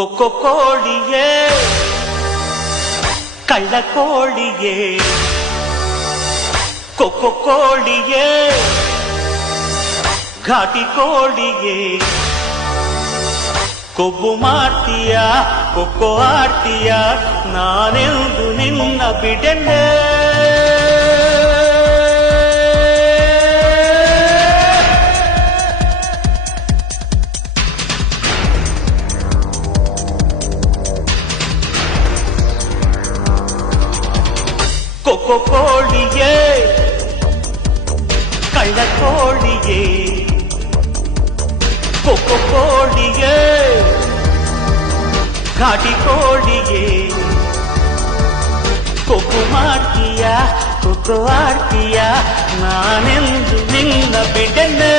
ಕೊಕ್ಕೊ ಕೋಳಿಯೇ ಕಳ್ಳ ಕೋಳಿಯೇ ಕೊಕ್ಕೊ ಕೋಳಿಯೇ ಘಾಟಿ ಕೋಳಿಯೇ ಕೊಬ್ಬು ಮಾಡ್ತೀಯ ಕೊಕ್ಕೊ ಆಡ್ತೀಯ ನಾನೆಂದು ನಿನ್ನ ಬಿಡೆನೆ ಕೊಕ್ಕೊ ಕೋಳಿಯೇ ಕಳ್ಳ ಕೋಳಿಯೇ ಕೊಕ್ಕೊ ಕೋಳಿಯೇ ಘಾಟಿ ಕೋಳಿಯೇ ಕೊಬ್ಬು ಮಾಡ್ತೀಯ ಕೊಕ್ಕೊ ಆಡ್ತೀಯ ನಾನೆಂದು ನಿನ್ನ ಬಿಡೆನೆ